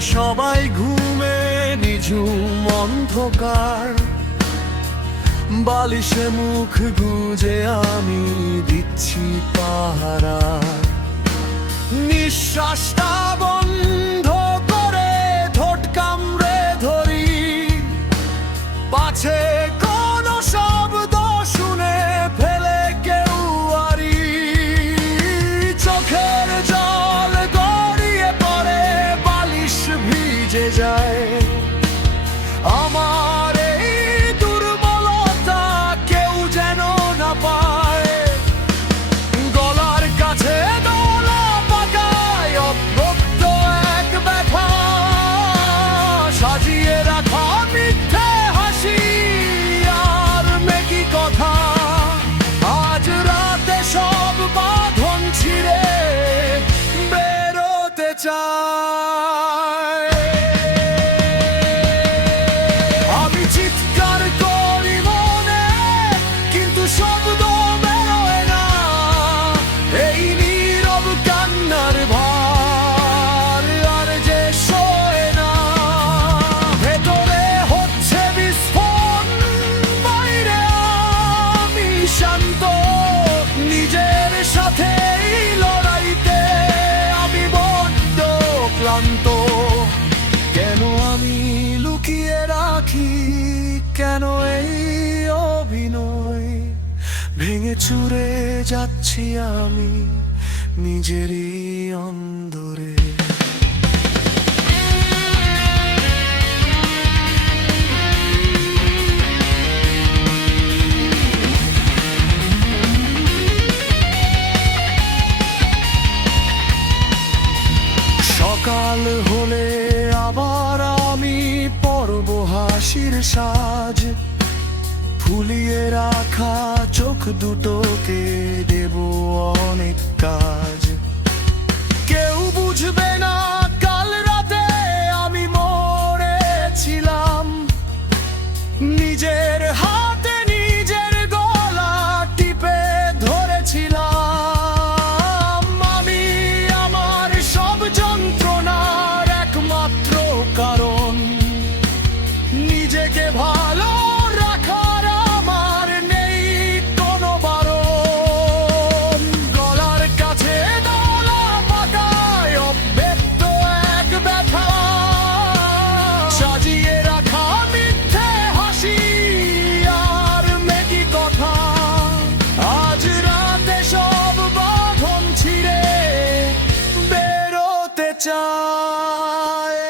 সবাই ঘুমে নিঝুম অন্ধকার, বালিশে মুখ গুজে আমি দিচ্ছি পাহারা। নিঃশ্বাসটা বন্ধ করে ঠোঁট কামড়ে ধরি, পাছে কোনো শব্দ শুনে ফেলে কেউ আরি। চোখের জল গড়িয়ে পড়ে, বালিশ ভিজে যায়। আমার এই দুর্বলতা কেউ যেন না পায়। গলার কাছে দোলা পাকায় অব্যক্ত এক ব্যথা, সাজিয়ে রাখা মিথ্যে হাসি আর মেকি কথা। আজ রাতে সব বাঁধন ছিঁড়ে বেরোতে চায়। আমি চিৎকার করি মনে, কিন্তু শব্দ বেরোয় না। এই নীরব কান্নার ভার আর যে সয় না। ভেতরে হচ্ছে বিস্ফোরণ, বাইরে আমি শান্ত। নিজের সাথে এই লড়াইতে আমি বড্ড ক্লান্ত। কেন আমি লুকিয়ে রাখি, কেন এই অভিনয়? ভেঙে চুরে যাচ্ছি আমি নিজেরই অন্দরে। সকাল হলে আবার আমি পরব হাসির সাজ। ফুলিয়ে রাখা চোখ দুটোকে দেব অনেক কাজ। কেউ বুঝবে না কাল রাতে আমি মরেছিলাম। নিজের হাতে নিজের গলা টিপে ধরেছিলাম। আমি আমার সব যন্ত্রণার একমাত্র কারণ। নিজেকে ভালো রাখার আমার নেই কোনো বারণ। গলার কাছে দোলা পাকায় অব্যক্ত এক ব্যথা, সাজিয়ে রাখা মিথ্যে হাসি আর মেকি কথা। আজ রাতে সব বাঁধন ছিঁড়ে বেরোতে চায়।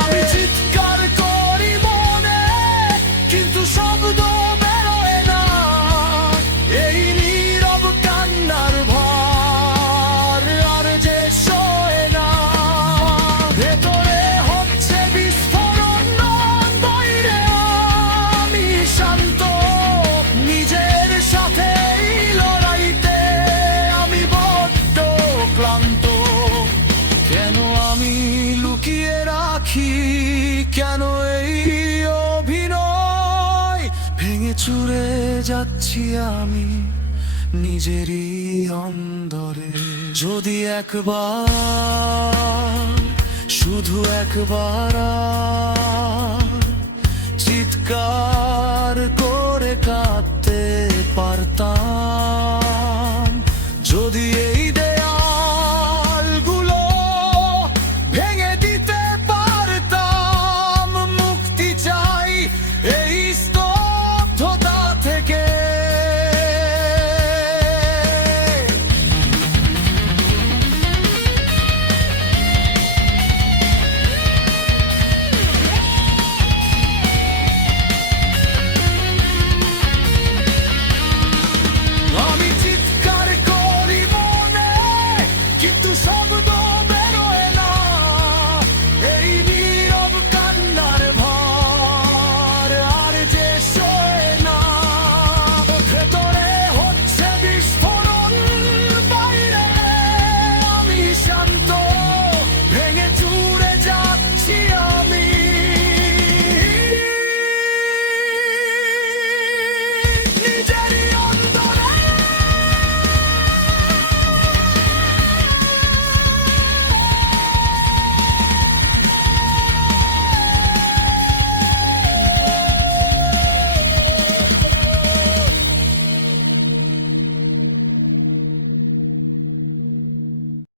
আমি চিৎকার করি মনে, কিন্তু শব্দ বেরোয় না। এই নীরব কান্নার ভার আর যে সয় না। ভেতরে হচ্ছে বিস্ফোরণ, বাইরে আমি শান্ত। নিজের সাথে এই লড়াইতে আমি বড্ড ক্লান্ত। কেন আমি লুকিয়ে রাখি, কেন এই অভিনয়? ভেঙে চুরে যাচ্ছি আমি নিজেরই অন্দরে। যদি একবার, শুধু একবার চিৎকার করে কাঁদতে পারতাম।